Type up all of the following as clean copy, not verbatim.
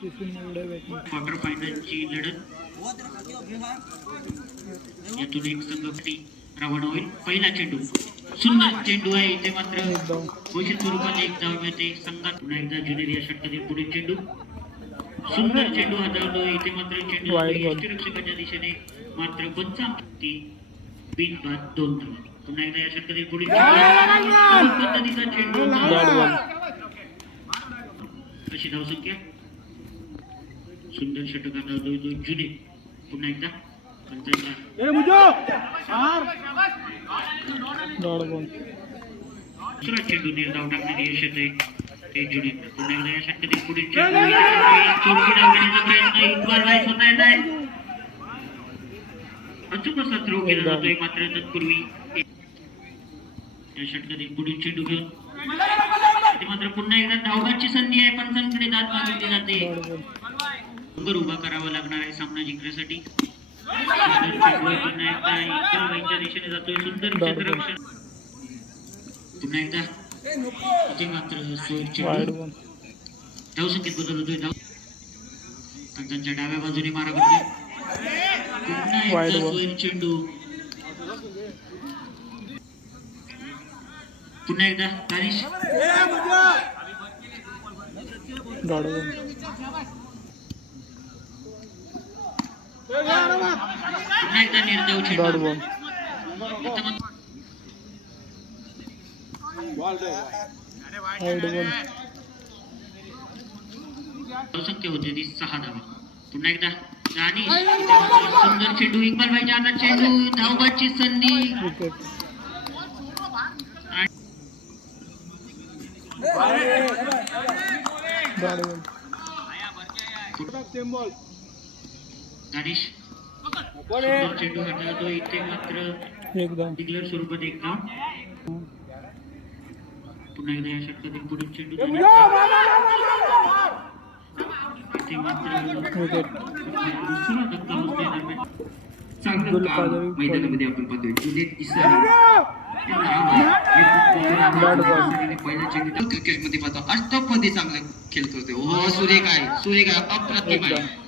Quarter फायनलची लढत यातून एक संघासाठी रवाना होईल. पहिला चेंडू सुंदर चेंडू आहे. इथे मात्र घोषित स्वरूपात एक धाव मिळते संघात. पुन्हा एकदा ज्युनियर या षटकातील पुढील चेंडू सुंदर चेंडू हाताळतो. इथे मात्र चेंडू यष्टिरक्षकाच्या दिशेने मात्र 55 बिन बाद 2 धावा. पुन्हा एकदा या षटकातील पुढील पद्धतीचा चेंडू अशी धावसंख्या सुंदर षटक हाताळतो जुने. पुन्हा एकदा दुसरा चेंडू निर्धाव टाकण्याचे यश येते ते जुने. पुन्हा एकदा या षटकातील पुढील चेंडू अचूक असा थ्रो केला जातोय. मात्र तत्पूर्वी या षटकातील पुढील चेंडू घेऊन मात्र पुन्हा एकदा धावबाची संधी आहे. पंचांकडे दाद मागितली जाते. उभा करावा लागणार आहे सामना जिंकण्यासाठी. पुन्हा एकदा दिशेने जातोय सुंदर क्षेत्ररक्षण. पुन्हा एकदा इथे मात्र चेंडू धावसंख्येत बदल होतोय. त्यांच्या डाव्या बाजूने मारा करतोय. पुन्हा एकदा सोयर चेंडू. पुन्हा एकदा दानिश पुन्हा एकदा निर्धाव चेंडू. धावसंख्या होती ती 6 धावा. पुन्हा एकदा दानिश सुंदर चेंडू. इक्बाल भाईच्या हातात चेंडू. धावबाची संधी. दानिश सुंदर चेंडू हाताळतो. इथे मात्र डिक्लेअर स्वरूपात एक धाव. पुन्हा एकदा या षटकातील पुढील चेंडू. इथे मात्र दुसरा धक्का बसतोय. चांगलं काम मैदानामध्ये आपण पाहतोय. क्रिकेटमध्ये पाहतो अष्टपदी चांगला खेळ करतोय. हो सुरेख आहे अप्रतिम आहे.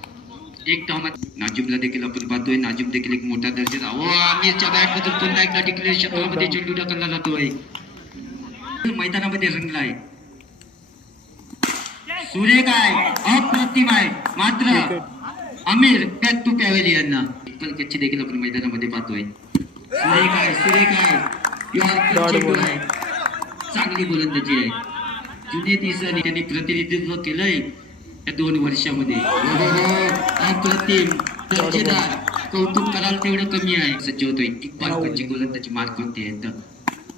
एक धाव नाजिमला देखील आपण पाहतोय. नाजिम देखील एक मोठा दर्जा. हो आमिरच्या बॅट मधून पुन्हा एकदा डिक्लेअर क्षेत्रामध्ये चेंडू ढकलला जातोय. मैदानामध्ये रंगलाय. सुरेख आहे अप्रतिम आहे. मात्र आमिर बॅक टू पॅव्हेलियन कलकच्ची देखील आपण मैदानामध्ये पाहतोय. सुरेख आहे चेंडू आहे. चांगली गोलंदाजी आहे. जुने दिवसांनी त्यांनी प्रतिनिधित्व केलंय या 2 वर्षामध्ये. अप्रतिम दर्जेदार. कौतुक कराल तेवढं कमी आहे. सज्ज होतोय. इक्बालची गोलंदाजी मार्क कोणती आहे.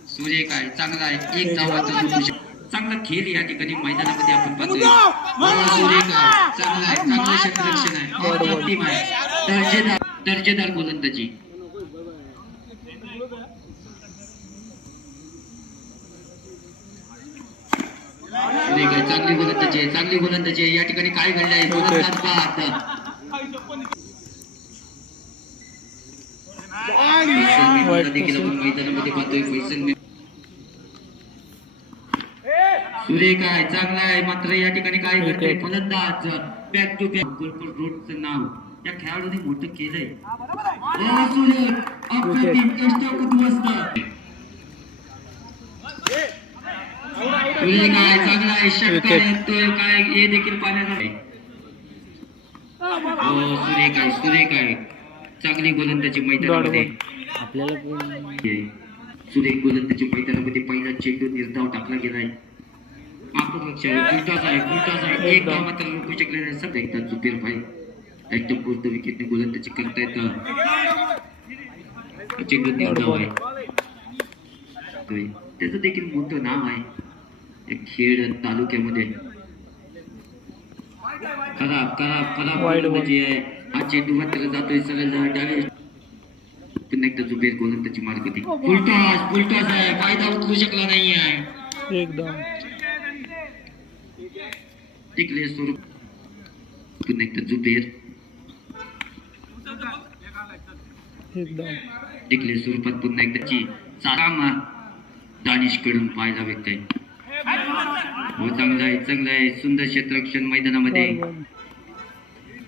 सुरेख आहे चांगला आहे. एक धावाचा चांगला खेळ या ठिकाणी मैदानामध्ये आपण पाहतोय. सुरेख आहे चांगला आहे. चांगलं क्षेत्ररक्षण आहे. अप्रतिम आहे. दर्जेदार गोलंदाजी. चांगली गोलंदाजी आहे. या ठिकाणी काय घडलं आहे. गोलंदाज बाद. देखील आपण मैदानामध्ये पाहतोय. फैसल सुरेख आहे चांगला आहे. मात्र या ठिकाणी काय घडतंय. फलंदाज बॅक टू बॅक. गोलफोर रोडचं नाव या खेळाडूने मोठं केलंय. सुरेख अप्रतिम उद्ध्वस्त. सुरेख आहे चांगला आहे. षटकार येतोय काय हे देखील पाहण्यात आहे. सुरेख आहे चांगली गोलंदाजी मैदानामध्ये. सुरेख गोलंदाजी मैदानामध्ये पहिला चेंडू निर्धाव टाकला गेलाय. एक धाव मात्र रोखू शकले नाही. सध्या एकदा जुबेर भाई एकदम पूर्ण विकेटने गोलंदाजी करता येतं. चेंडू निर्धाव आहे. त्याचं देखील मोठं नाव आहे खेड तालुक्यामध्ये. खराब गोलंदाजी आहे. हा चेंडू मात्र जातोय सरळ डावे. पुन्हा एकदा जुबेर गोलंदाजी मार्ग होती. फुलटॉस आहे. फायदा उचलू शकला नाही आहे. डिक्लेअर स्वरूप. पुन्हा एकदा जुबेर डिक्लेअर स्वरूपात पुन्हा एकदाची चाला दानिश कडून पाहायला भेटतंय. हो चांगलं आहे सुंदर क्षेत्ररक्षण मैदानामध्ये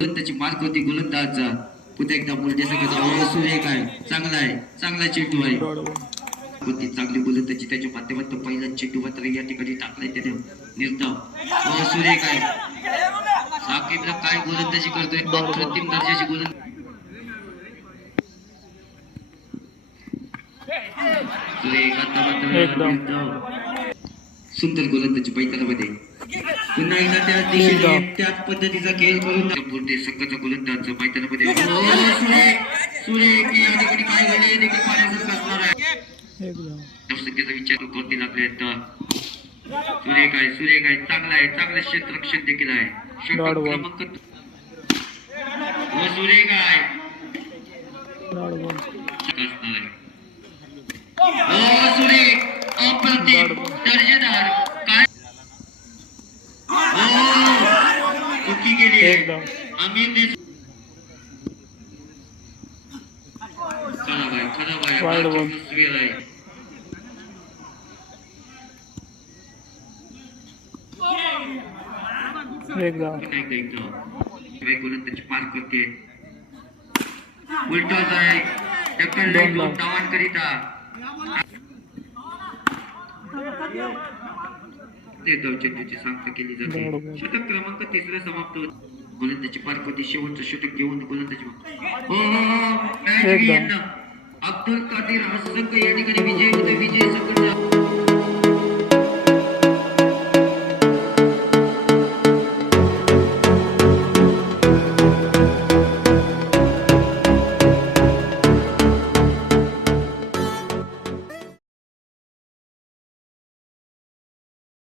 त्याची मार्क होती गोलंदाजचा पुन्हा एकदा बोलते सगळं सुरेख आहे चांगला चेंडू आहे होती चांगली गोलंदाजी त्याच्या माध्यमातून पहिला चेंडू मात्र या ठिकाणी टाकलाय त्याने निर्धाव सुरेख आहे साकिबला काय गोलंदाजी करतोय अप्रतिम दर्जाची गोलंदाजी सुंदर गोलंदाजी मैदानामध्ये पुन्हा एकदा त्या दिशेने त्याच पद्धतीचा खेळ करून संघाचा गोलंदाज मैदानामध्ये या ठिकाणी काय झाले देखील पाहण्यासारखं असणार आहे संख्येचा विचार करते लागले सुरेख आहे चांगलं क्षेत्ररक्षण देखील आहे क्रमांक सुरेख आहे सुरेख अप्रतिम दर्जेदार काय चुकी केली आम्ही खराब आहे गोलंदाजी पार करते उलटाच आहे टक्कर धावान करिता चेंडूची सांगता केली जाते षटक क्रमांक 3 समाप्त होत गोलंदाजी पार करते शेवटचं षटक घेऊन गोलंदाजी अब्दुल कादीर हा संघ या ठिकाणी विजय होते विजय संघ